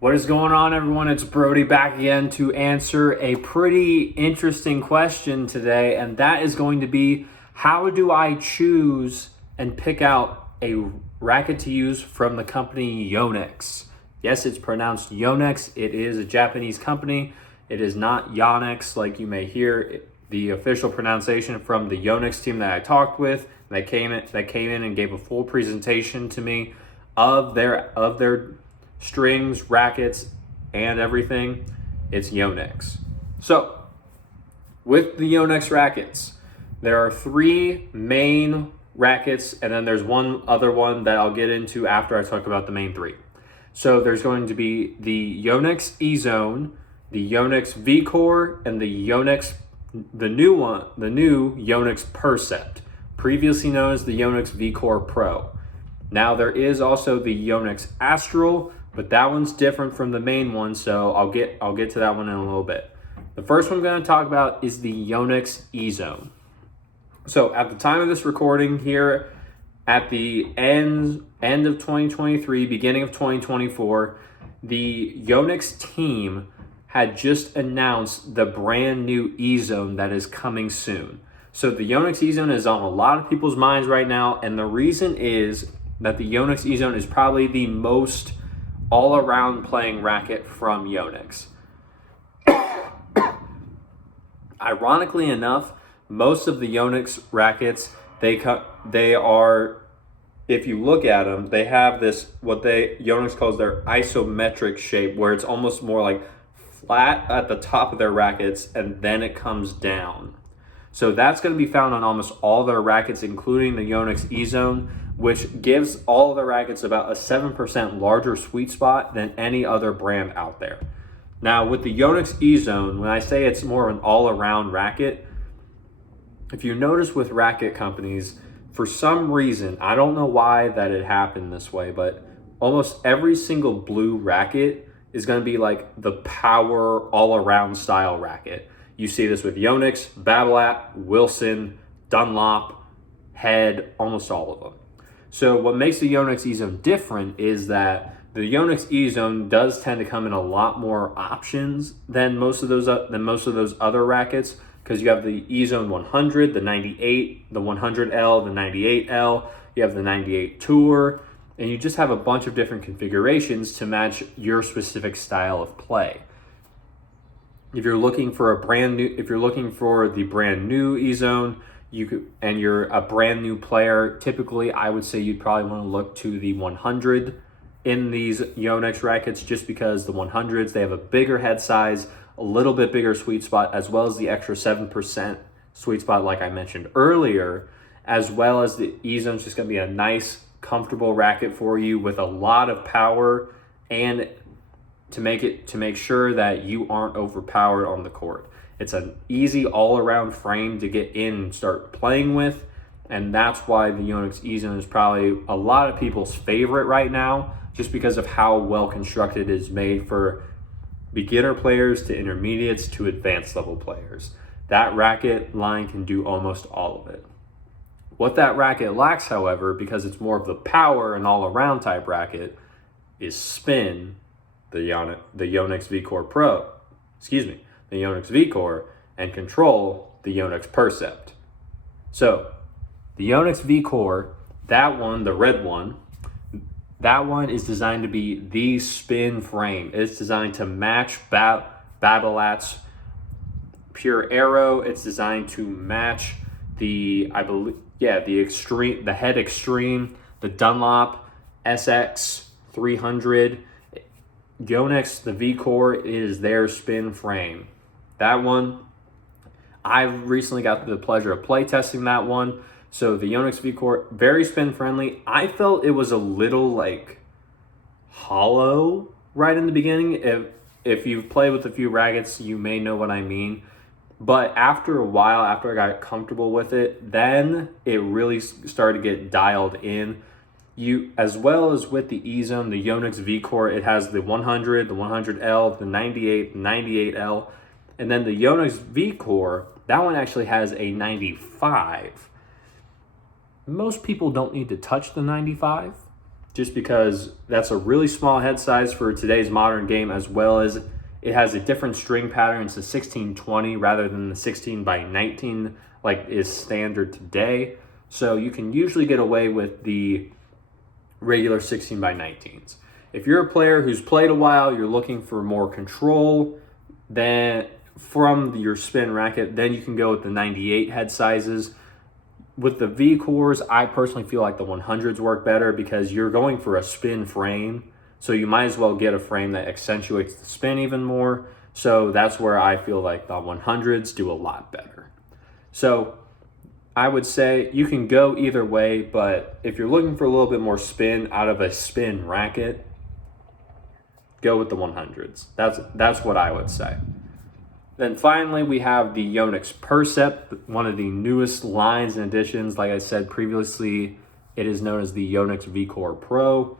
What is going on, everyone? It's Brody back again to answer a pretty interesting question today, and that is going to be, how do I choose and pick out a racket to use from the company Yonex? Yes, it's pronounced Yonex. It is a Japanese company. It is not Yonex like you may hear. The official pronunciation from the Yonex team that I talked with, that came in and gave a full presentation to me of their strings, rackets, and everything, it's Yonex. So, with the Yonex rackets, there are three main rackets, and then there's one other one that I'll get into after I talk about the main three. So there's going to be the Yonex E-Zone, the Yonex V-Core, and the new Yonex Percept, previously known as the Yonex V-Core Pro. Now there is also the Yonex Astral, but that one's different from the main one, so I'll get to that one in a little bit. The first one I'm going to talk about is the Yonex E-Zone. So at the time of this recording here, at the end of 2023, beginning of 2024, the Yonex team had just announced the brand new E-Zone that is coming soon. So the Yonex E-Zone is on a lot of people's minds right now, and the reason is that the Yonex E-Zone is probably the most all-around playing racket from Yonex. Ironically enough, most of the Yonex rackets, they are, if you look at them, they have this, what Yonex calls their isometric shape, where it's almost more like flat at the top of their rackets, and then it comes down. So that's going to be found on almost all their rackets, including the Yonex E-Zone, which gives all of the rackets about a 7% larger sweet spot than any other brand out there. Now, with the Yonex E-Zone, when I say it's more of an all-around racket, if you notice with racket companies, for some reason, I don't know why that it happened this way, but almost every single blue racket is going to be like the power all-around style racket. You see this with Yonex, Babolat, Wilson, Dunlop, Head, almost all of them. So what makes the Yonex E-Zone different is that the Yonex E-Zone does tend to come in a lot more options than most of those other rackets, because you have the E-Zone 100, the 98, the 100L, the 98L, you have the 98 Tour, and you just have a bunch of different configurations to match your specific style of play. If you're looking for the brand new E-Zone, and you're a brand new player, typically I would say you'd probably want to look to the 100 in these Yonex rackets, just because the 100s, they have a bigger head size, a little bit bigger sweet spot, as well as the extra 7% sweet spot like I mentioned earlier, as well as the E-Zone's just going to be a nice, comfortable racket for you with a lot of power, and to make sure that you aren't overpowered on the court. It's an easy all-around frame to get in and start playing with, and that's why the Yonex E-Zone is probably a lot of people's favorite right now, just because of how well constructed it is made for beginner players to intermediates to advanced level players. That racket line can do almost all of it. What that racket lacks, however, because it's more of the power and all-around type racket, is spin, the Yonex V-Core Pro. The Yonex V-Core, and control, the Yonex Percept. So, the Yonex V-Core, that one, the red one, that one is designed to be the spin frame. It's designed to match Babolat's Pure Aero. It's designed to match the Head Extreme, the Dunlop SX 300. Yonex, the V-Core, is their spin frame. That one, I recently got the pleasure of play testing that one. So the Yonex V-Core, very spin friendly. I felt it was a little like hollow right in the beginning. If you've played with a few rackets, you may know what I mean. But after a while, after I got comfortable with it, then it really started to get dialed in. As well as with the E-Zone, the Yonex V-Core, it has the 100, the 100L, the 98, the 98L. And then the Yonex V-Core, that one actually has a 95. Most people don't need to touch the 95, just because that's a really small head size for today's modern game, as well as it has a different string pattern. It's a 1620 rather than the 16 by 19 like is standard today. So you can usually get away with the regular 16 by 19s. If you're a player who's played a while, you're looking for more control than from your spin racket, then you can go with the 98 head sizes. With the V cores, I personally feel like the 100s work better because you're going for a spin frame. So you might as well get a frame that accentuates the spin even more. So that's where I feel like the 100s do a lot better. So I would say you can go either way, but if you're looking for a little bit more spin out of a spin racket, go with the 100s. That's what I would say. Then finally, we have the Yonex Percept, one of the newest lines and additions. Like I said previously, it is known as the Yonex V-Core Pro.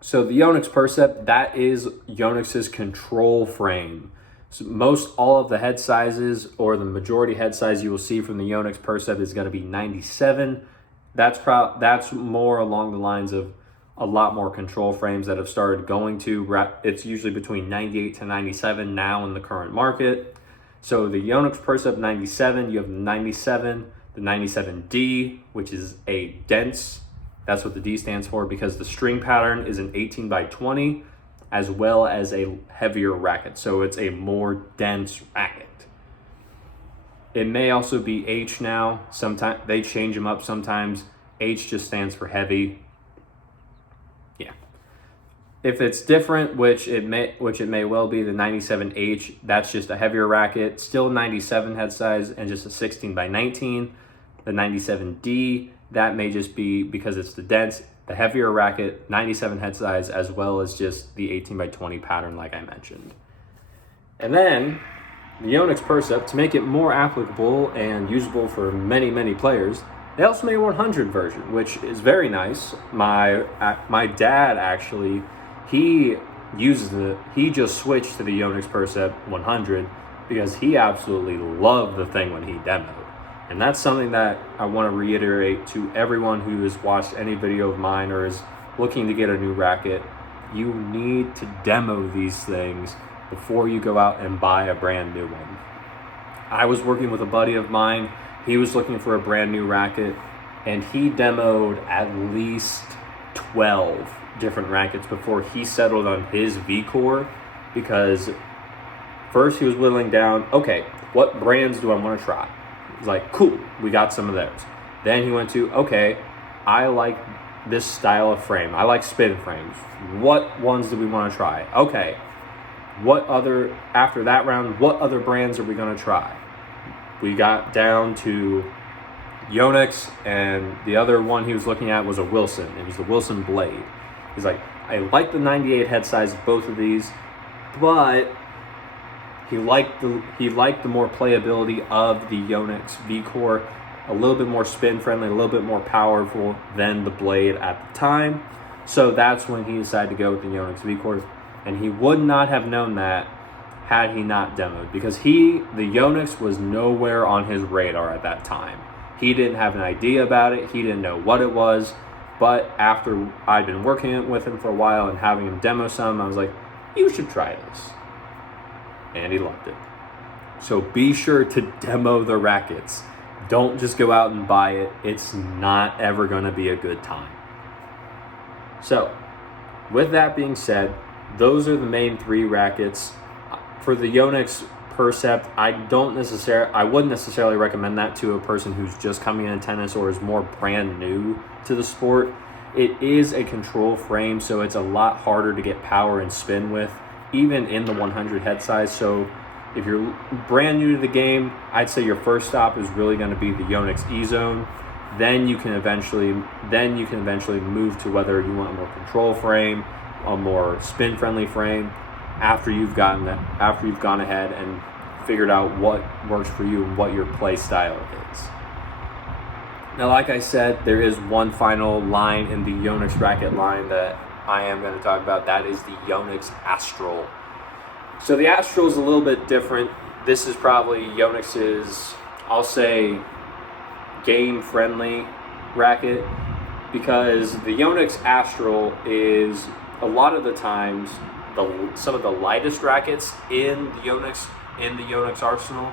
So the Yonex Percept, that is Yonex's control frame. So most all of the head sizes, or the majority head size you will see from the Yonex Percept, is going to be 97. That's more along the lines of a lot more control frames that have started going to, it's usually between 98 to 97 now in the current market. So the Yonex Percept 97, you have the 97, the 97D, which is a dense, that's what the D stands for, because the string pattern is an 18 by 20, as well as a heavier racket. So it's a more dense racket. It may also be H now. Sometimes they change them up sometimes. H just stands for heavy. Yeah. If it's different, which it may well be, the 97H, that's just a heavier racket, still 97 head size and just a 16 by 19. The 97D, that may just be because it's the dense, the heavier racket, 97 head size, as well as just the 18 by 20 pattern like I mentioned. And then the Yonex Percept, to make it more applicable and usable for many, many players, they also made a 100 version, which is very nice. My dad actually, he just switched to the Yonex Percept 100 because he absolutely loved the thing when he demoed. And that's something that I want to reiterate to everyone who has watched any video of mine or is looking to get a new racket. You need to demo these things before you go out and buy a brand new one. I was working with a buddy of mine. He was looking for a brand new racket, and he demoed at least 12 different rackets before he settled on his V-Core, because first he was whittling down, okay, what brands do I want to try? He's like, cool, we got some of those. Then he went to, okay, I like this style of frame. I like spin frames. What ones do we want to try? Okay, after that round, what other brands are we going to try? We got down to Yonex, and the other one he was looking at was a Wilson. It was the Wilson Blade. He's like, I like the 98 head size of both of these, but he liked the more playability of the Yonex V-Core, a little bit more spin friendly, a little bit more powerful than the Blade at the time. So that's when he decided to go with the Yonex V-Core, and he would not have known that had he not demoed, because the Yonex was nowhere on his radar at that time. He didn't have an idea about it. He didn't know what it was. But after I'd been working with him for a while and having him demo some, I was like, you should try this. And he loved it. So be sure to demo the rackets. Don't just go out and buy it. It's not ever going to be a good time. So with that being said, those are the main three rackets. For the Yonex Percept, I wouldn't necessarily recommend that to a person who's just coming into tennis or is more brand new to the sport. It is a control frame, so it's a lot harder to get power and spin with, even in the 100 head size. So if you're brand new to the game, I'd say your first stop is really going to be the Yonex E-Zone. Then you can eventually move to whether you want a more control frame, a more spin friendly frame, after you've gone ahead and figured out what works for you and what your play style is. Now, like I said, there is one final line in the Yonex racket line that I am going to talk about. That is the Yonex Astral. So the Astral is a little bit different. This is probably Yonex's, I'll say, game-friendly racket. because the Yonex Astral is a lot of the times some of the lightest rackets in the Yonex arsenal,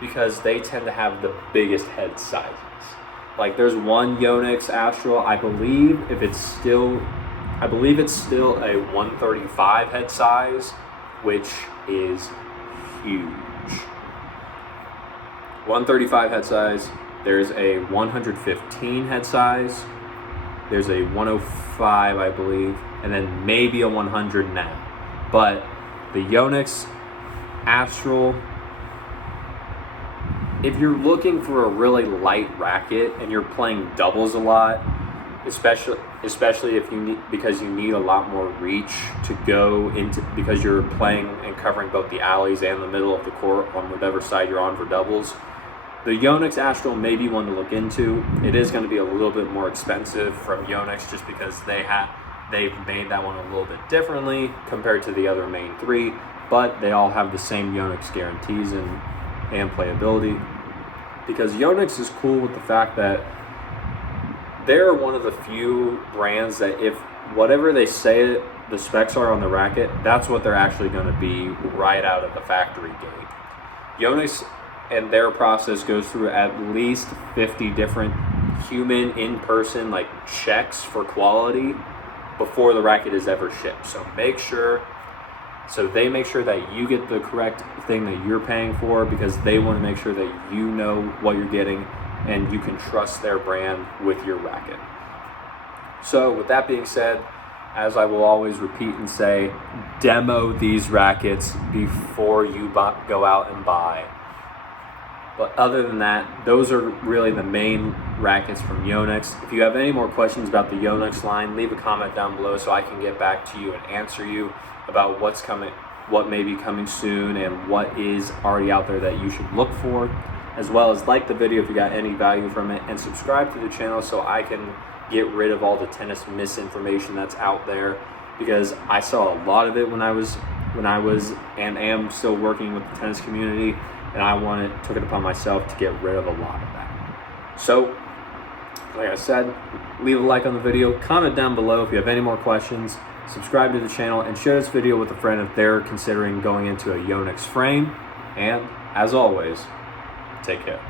because they tend to have the biggest head sizes. Like there's one Yonex Astral, I believe it's still a 135 head size, which is huge. 135 head size. There's a 115 head size. There's a 105, I believe, and then maybe a 100 now. But the Yonex Astral, if you're looking for a really light racket and you're playing doubles a lot, especially if because you need a lot more reach to go into, because you're playing and covering both the alleys and the middle of the court on whatever side you're on for doubles, the Yonex Astral may be one to look into. It is going to be a little bit more expensive from Yonex, just because they've made that one a little bit differently compared to the other main three, but they all have the same Yonex guarantees and playability. Because Yonex is cool with the fact that they're one of the few brands that if whatever they say the specs are on the racket, that's what they're actually going to be right out of the factory gate. Yonex and their process goes through at least 50 different human in-person like checks for quality before the racket is ever shipped. So they make sure that you get the correct thing that you're paying for, because they want to make sure that you know what you're getting and you can trust their brand with your racket. So with that being said, as I will always repeat and say, demo these rackets before you go out and buy. But other than that, those are really the main rackets from Yonex. If you have any more questions about the Yonex line, leave a comment down below so I can get back to you and answer you about what's coming, what may be coming soon, and what is already out there that you should look for. As well as like the video if you got any value from it, and subscribe to the channel so I can get rid of all the tennis misinformation that's out there, because I saw a lot of it when I was and am still working with the tennis community, and took it upon myself to get rid of a lot of that. So, like I said, leave a like on the video, comment down below if you have any more questions, subscribe to the channel, and share this video with a friend if they're considering going into a Yonex frame. And as always, take care.